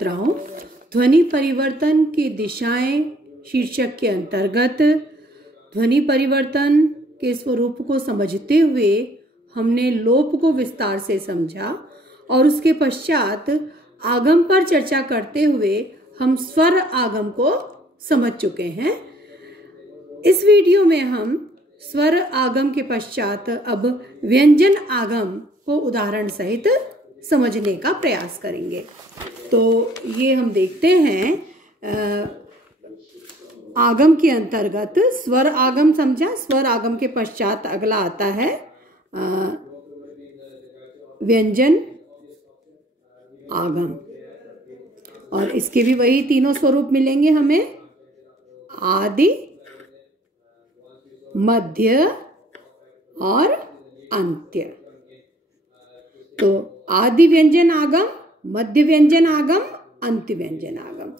छात्राओं, ध्वनि परिवर्तन की दिशाएं शीर्षक के अंतर्गत ध्वनि परिवर्तन के स्वरूप को समझते हुए हमने लोप को विस्तार से समझा और उसके पश्चात आगम पर चर्चा करते हुए हम स्वर आगम को समझ चुके हैं। इस वीडियो में हम स्वर आगम के पश्चात अब व्यंजन आगम को उदाहरण सहित समझने का प्रयास करेंगे। तो ये हम देखते हैं आगम के अंतर्गत स्वर आगम समझा। स्वर आगम के पश्चात अगला आता है व्यंजन आगम, और इसके भी वही तीनों स्वरूप मिलेंगे हमें, आदि, मध्य और अंत्य। तो आदि व्यंजन आगम, मध्य व्यंजन आगम, अंत्य व्यंजन आगम।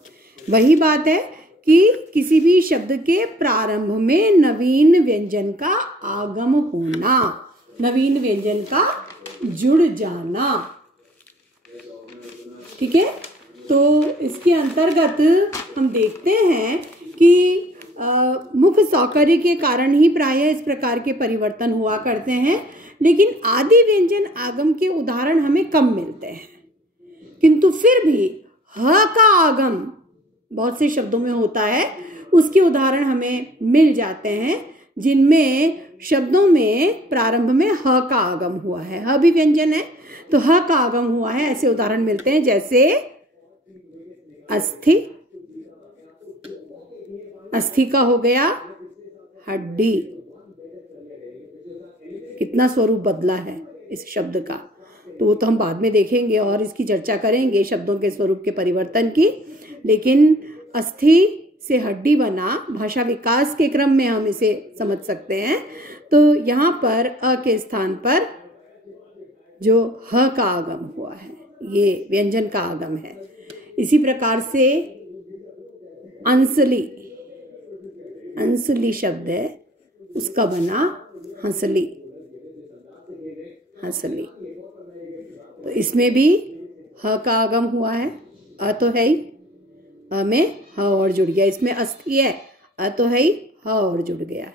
वही बात है कि किसी भी शब्द के प्रारंभ में नवीन व्यंजन का आगम होना, नवीन व्यंजन का जुड़ जाना। ठीक है, तो इसके अंतर्गत हम देखते हैं कि मुख्य सौकर्य के कारण ही प्रायः इस प्रकार के परिवर्तन हुआ करते हैं, लेकिन आदि व्यंजन आगम के उदाहरण हमें कम मिलते हैं। किंतु फिर भी ह का आगम बहुत से शब्दों में होता है, उसके उदाहरण हमें मिल जाते हैं, जिनमें शब्दों में प्रारंभ में ह का आगम हुआ है। ह भी व्यंजन है तो ह का आगम हुआ है, ऐसे उदाहरण मिलते हैं, जैसे अस्थि, अस्थि का हो गया हड्डी। कितना स्वरूप बदला है इस शब्द का, तो वो तो हम बाद में देखेंगे और इसकी चर्चा करेंगे शब्दों के स्वरूप के परिवर्तन की। लेकिन अस्थि से हड्डी बना, भाषा विकास के क्रम में हम इसे समझ सकते हैं। तो यहाँ पर अ के स्थान पर जो ह का आगम हुआ है, ये व्यंजन का आगम है। इसी प्रकार से अंसली, अंसली शब्द है, उसका बना हंसली, हंसली। तो इसमें भी ह का आगम हुआ है। अ तो है ही, अ में ह और जुड़ गया। इसमें अस्थि है, अ तो है ही, ह और जुड़ गया है।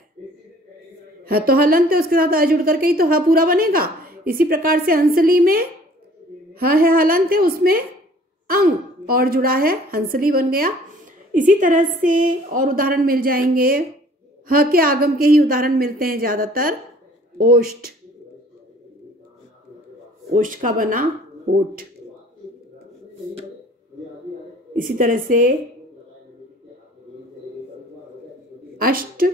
ह तो हलंत है, उसके साथ अ जुड़ करके ही तो ह पूरा बनेगा। इसी प्रकार से हंसली में ह है, हलंत है, उसमें अंग और जुड़ा है, हंसली बन गया। इसी तरह से और उदाहरण मिल जाएंगे। ह के आगम के ही उदाहरण मिलते हैं ज्यादातर। ओष्ठ, ओष्ठ का बना होठ। इसी तरह से अष्ट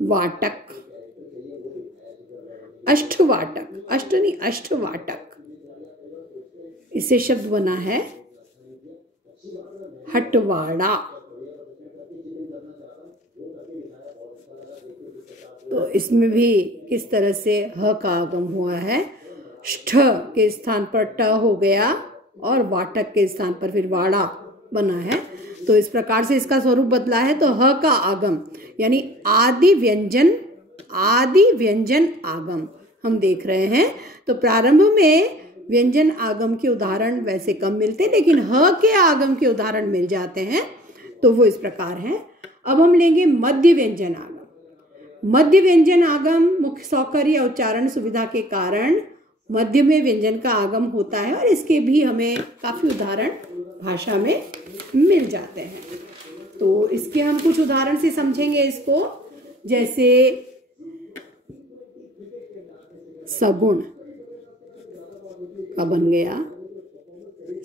वाटक, अष्टवाटक, अष्ट नहीं अष्टवाटक, इससे शब्द बना है हटवाड़ा। तो इसमें भी किस तरह से ह का आगम हुआ है। ष्ठ के स्थान पर ट हो गया और वाटक के स्थान पर फिर वाड़ा बना है। तो इस प्रकार से इसका स्वरूप बदला है। तो ह का आगम यानी आदि व्यंजन, आदि व्यंजन आगम हम देख रहे हैं। तो प्रारंभ में व्यंजन आगम के उदाहरण वैसे कम मिलते, लेकिन ह के आगम के उदाहरण मिल जाते हैं। तो वो इस प्रकार हैं। अब हम लेंगे मध्य व्यंजन आगम। मध्य व्यंजन आगम मुख्य सौकर्य उच्चारण सुविधा के कारण मध्य में व्यंजन का आगम होता है, और इसके भी हमें काफी उदाहरण भाषा में मिल जाते हैं। तो इसके हम कुछ उदाहरण से समझेंगे इसको, जैसे सगुण का बन गया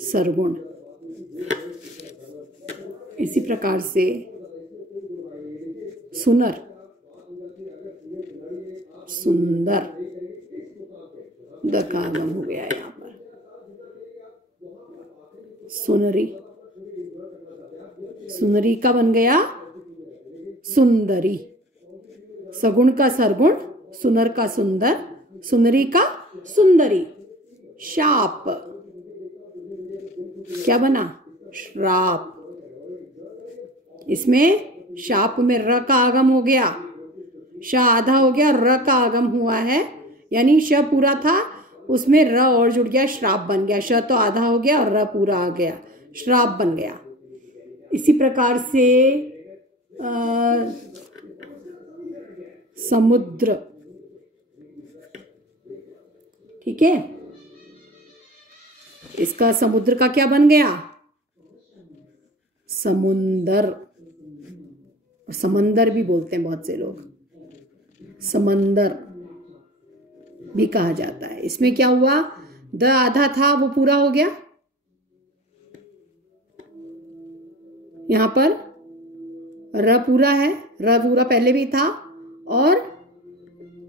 सरगुण। इसी प्रकार से सुनर, सुंदर, द का आगम हो गया यहाँ पर। सुनरी, सुनरी का बन गया सुंदरी। सगुण का सरगुण, सुनर का सुंदर, सुनरी का सुंदरी। शाप, क्या बना श्राप। इसमें शाप में र का आगम हो गया, श आधा हो गया, र का आगम हुआ है, यानी श पूरा था उसमें र और जुड़ गया, श्राप बन गया। श तो आधा हो गया और र पूरा आ गया, श्राप बन गया। इसी प्रकार से समुद्र, ठीक है, इसका समुद्र का क्या बन गया, समुंदर। समंदर भी बोलते हैं बहुत से लोग, समंदर भी कहा जाता है। इसमें क्या हुआ, द आधा था वो पूरा हो गया, यहां पर र पूरा है, र पूरा पहले भी था, और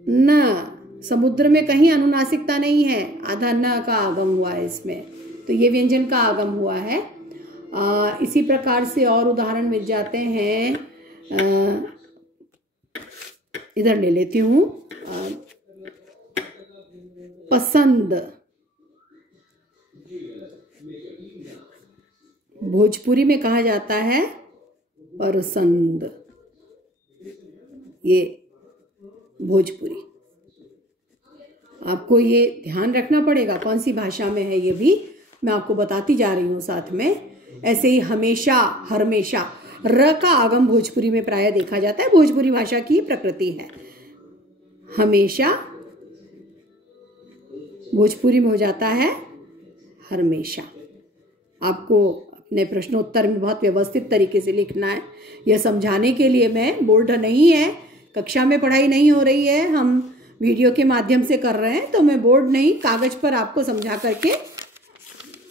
न, समुद्र में कहीं अनुनासिकता नहीं है, आधा न का आगम हुआ है इसमें, तो ये व्यंजन का आगम हुआ है। इसी प्रकार से और उदाहरण मिल जाते हैं। इधर ले लेती हूं, पसंद, भोजपुरी में कहा जाता है परसंद, ये भोजपुरी। आपको ये ध्यान रखना पड़ेगा कौन सी भाषा में है, ये भी मैं आपको बताती जा रही हूं साथ में। ऐसे ही हमेशा, हरमेशा, र का आगम भोजपुरी में प्राय देखा जाता है, भोजपुरी भाषा की प्रकृति है। हमेशा भोजपुरी में हो जाता है हमेशा। आपको अपने प्रश्नोत्तर में बहुत व्यवस्थित तरीके से लिखना है। यह समझाने के लिए मैं, बोर्ड नहीं है, कक्षा में पढ़ाई नहीं हो रही है, हम वीडियो के माध्यम से कर रहे हैं, तो मैं बोर्ड नहीं, कागज पर आपको समझा करके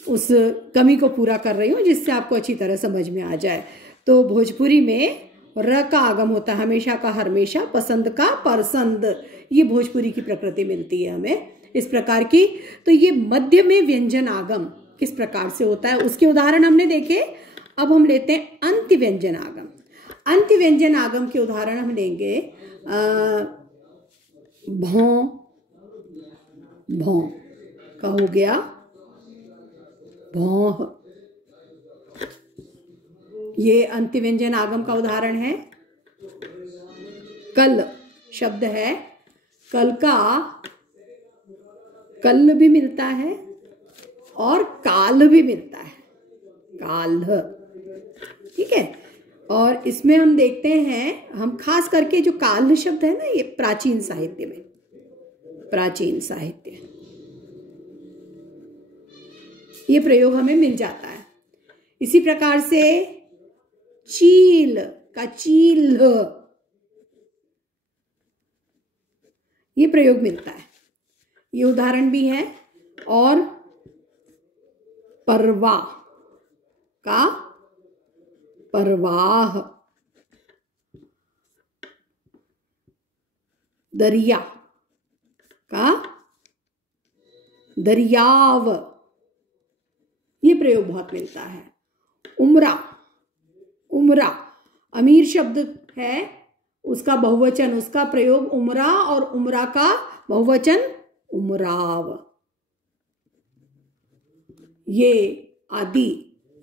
उस कमी को पूरा कर रही हूँ, जिससे आपको अच्छी तरह समझ में आ जाए। तो भोजपुरी में र का आगम होता है, हमेशा का हमेशा, पसंद का परसंद, ये भोजपुरी की प्रकृति मिलती है हमें इस प्रकार की। तो ये मध्य में व्यंजन आगम किस प्रकार से होता है उसके उदाहरण हमने देखे। अब हम लेते हैं अंत्य व्यंजन आगम। अंत्य व्यंजन आगम के उदाहरण हम लेंगे। भौं, भौं का हो गया भौं, ये अंत्य व्यंजन आगम का उदाहरण है। कल शब्द है, कल का कल भी मिलता है और काल भी मिलता है, काल, ठीक है। और इसमें हम देखते हैं, हम खास करके जो काल शब्द है ना, ये प्राचीन साहित्य में, प्राचीन साहित्य, ये प्रयोग हमें मिल जाता है। इसी प्रकार से चील का चील, ये प्रयोग मिलता है, ये उदाहरण भी है। और परवा का परवाह, दरिया का दरियाव, ये प्रयोग बहुत मिलता है। उमरा, उमरा अमीर शब्द है, उसका बहुवचन, उसका प्रयोग उमरा, और उमरा का बहुवचन उमराव, ये आदि,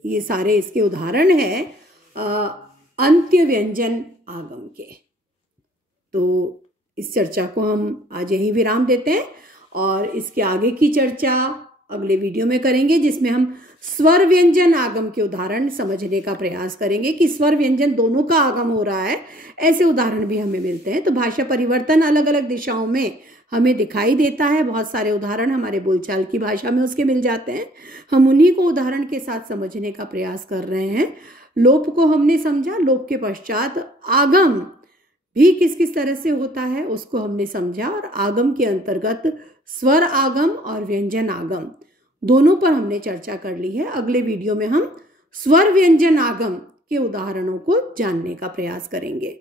ये सारे इसके उदाहरण हैं अंत्य व्यंजन आगम के। तो इस चर्चा को हम आज यही विराम देते हैं, और इसके आगे की चर्चा अगले वीडियो में करेंगे, जिसमें हम स्वर व्यंजन आगम के उदाहरण समझने का प्रयास करेंगे कि स्वर व्यंजन दोनों का आगम हो रहा है, ऐसे उदाहरण भी हमें मिलते हैं। तो भाषा परिवर्तन अलग अलग दिशाओं में हमें दिखाई देता है, बहुत सारे उदाहरण हमारे बोलचाल की भाषा में उसके मिल जाते हैं, हम उन्हीं को उदाहरण के साथ समझने का प्रयास कर रहे हैं। लोप को हमने समझा, लोप के पश्चात आगम भी किस किस तरह से होता है उसको हमने समझा, और आगम के अंतर्गत स्वर आगम और व्यंजन आगम दोनों पर हमने चर्चा कर ली है। अगले वीडियो में हम स्वर व्यंजन आगम के उदाहरणों को जानने का प्रयास करेंगे।